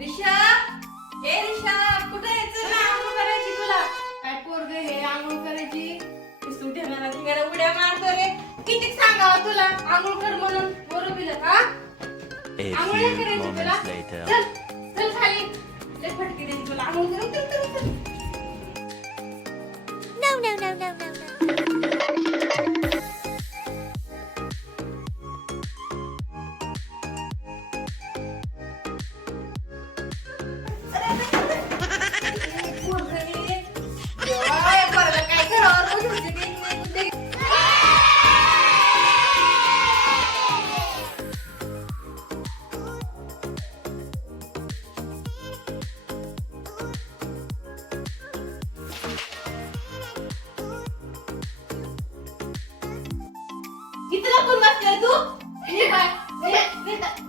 रिशा, ए रिशा, कुठे यायचं ना? आंघोळ करायची तुला. काय पोरग हे आंघोळ करायची? तू ढेंगारा ढिंगारा उड्या मारतो रे. किती सांगावं तुला आंघोळ कर म्हणून? बरोबर हा? आंघोळ नाही करायची तुला? चल, चल खाली. लय फटके देते तुला. आंघोळ करून चल, चल, चल. No, no, no, no, no, no. किती लपून बसलाय तू? निघ बाहेर,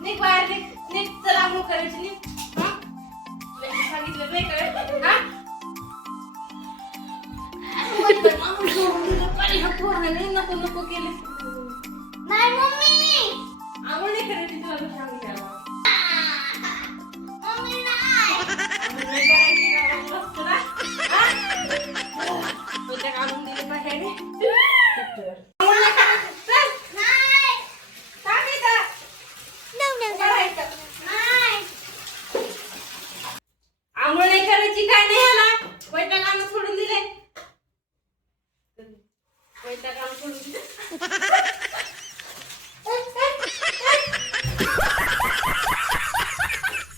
निघ बाहेर, निघ. चल आंघोळ करायची, निघ. हा? तुला मी सांगितलं नाही काय? हा? आंघोळ सोडून दिलं. पाणी हा पोराने नको नको केले. नाही मम्मी. आंघोळ नाही करायची तुला मी सांगितलं. मम्मी नाही. आंघोळ नाही करायची का? मग बसतो ना? हा? तुझ्या काढून दिले पाहिजे. आंघोळ नाही करायची. चल. नाही. सांग इथं. No, no, no. करायचं. नाही. आंघोळ नाही करायची काय नाही ह्याला? वैताग सोडून दिले. वैताग सोडून दिले.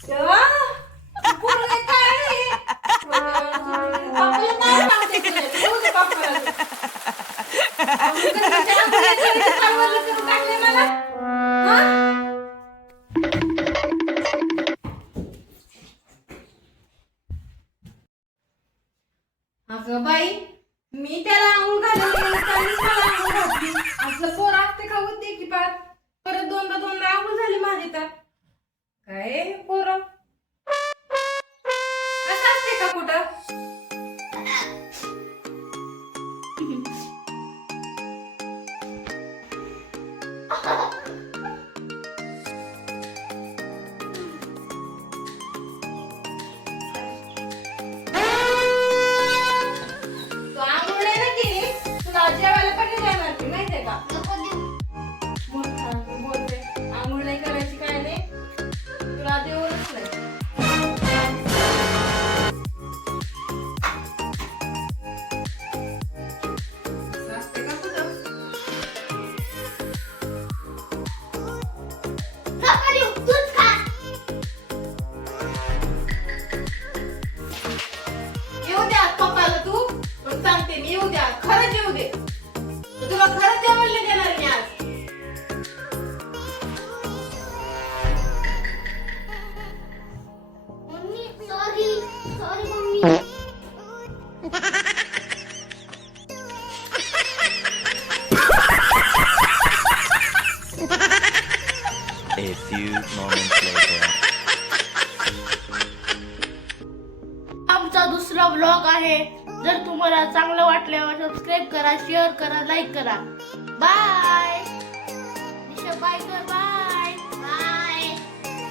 देवा, पोरगं काय आहे? बापाला नाही सांगते तुला. जाऊ दे बापाला. चांगलं करून टाकले मला. हा? अगं बाई, मी त्याला आंघोळ घालवली, त्याने मला आंघोळ घातली. असलं पोर असते का होते की पार? परत दोनदा आंघोळ झाली माझी तर. काय पोर असं असते का कुठं? तू आंघोळ नाही ना केली, तुला जेवायला पण नाही देणार ती, माहितीये का? नको देऊ. मूर्ख बोलते. आंघोळ नाही करायची काय नाही, तुला देऊनच नाही. असते का कुठं? नको देऊ. तूच खा. येऊ द्या पप्पाला तू, पण सांगते मी, येऊ द्या. खरंच येऊ दे. तर तुला खरंच जेवायला देणार मी आज. Mummy sorry. Sorry mummy. A few moments later. आमचा दुसरा व्लॉग आहे. जर तुम्हाला चांगलं वाटल्यावर सबस्क्राईब करा, शेअर करा, लाईक करा. बाय. निशा बाय कर. बाय.